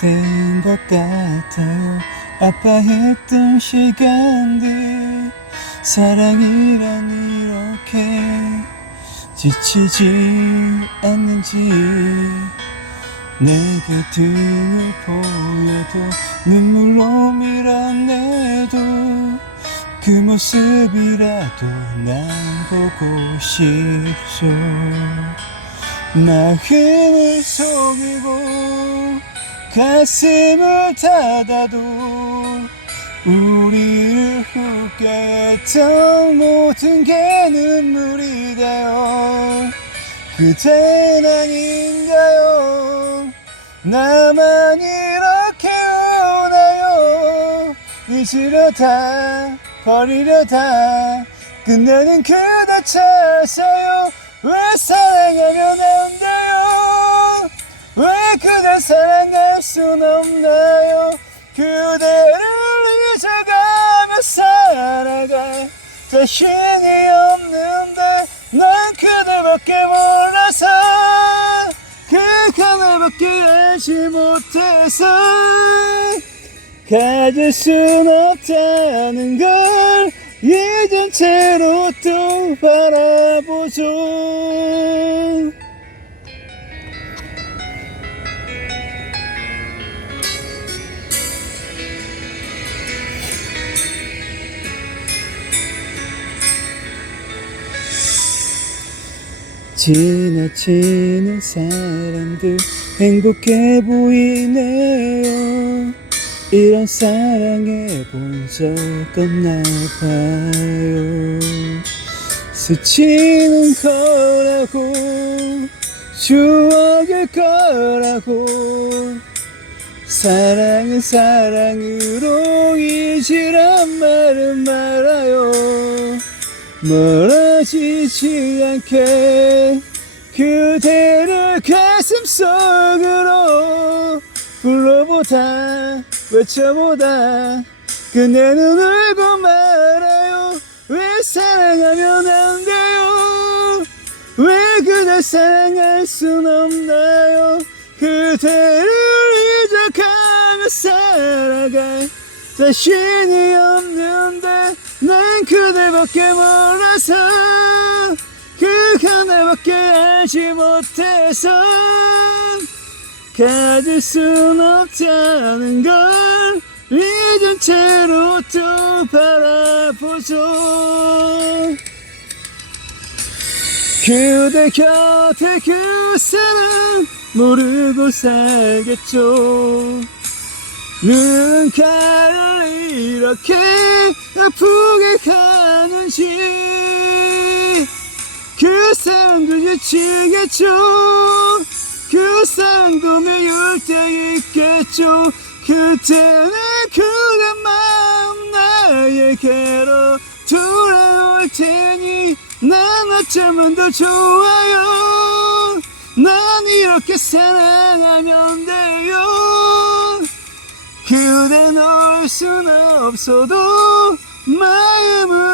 오래된 것 같아요 아파했던 시간들 사랑이란 이렇게 지치지 않는지. 내가 등을 보여도 눈물로 밀어내도 그 모습이라도 난 보고 싶소. 마음을 속이고 가슴을 닫아도 우리를 웃게 했던 모든 게 눈물이 되어 그댄 아닌가요? 나만 이렇게 우나요. 잊으려다 버리려다 끝내는 그대 찾아요. 왜 사랑하면 안 돼요? 왜 그댈 사랑 할 순 없나요? 그대를 잊어가며 살아갈 자신이 없는데 난 그대밖에 몰라서 그 하나밖에 알지 못해서 가질 순 없다는 걸 잊은 채로 또 바라보죠 지나치는 사람들 행복해 보이네요. 이런 사랑해 본 적 없나 봐요. 스치는 거라고 추억일 거라고. 사랑은 사랑으로 잊으란 말은 말아요 멀어지지 않게 그대를 가슴 속으로 불러보다 외쳐보다. 그대는 울고 말아요. 왜 사랑하면 안 돼요? 왜 그댈 사랑할 순 없나요? 그대를 잊어가며 살아갈 자신이 없는데 난 그대밖에 몰라서 그 하나밖에 알지 못해서 가질 순 없다는 걸 잊은 채로 또 바라보죠 그대 곁에 그 사람 모르고 살겠죠. 눈가를 이렇게 아프게 가는지 그 사람도 지치겠죠. 그 사람도 미울 때 있겠죠. 그때는 그대 마음 나에게로 돌아올 테니 난 어쩌면 더 좋아요. 난 이렇게 사랑하면 돼요. 그대 놓을 순 없어도 마음은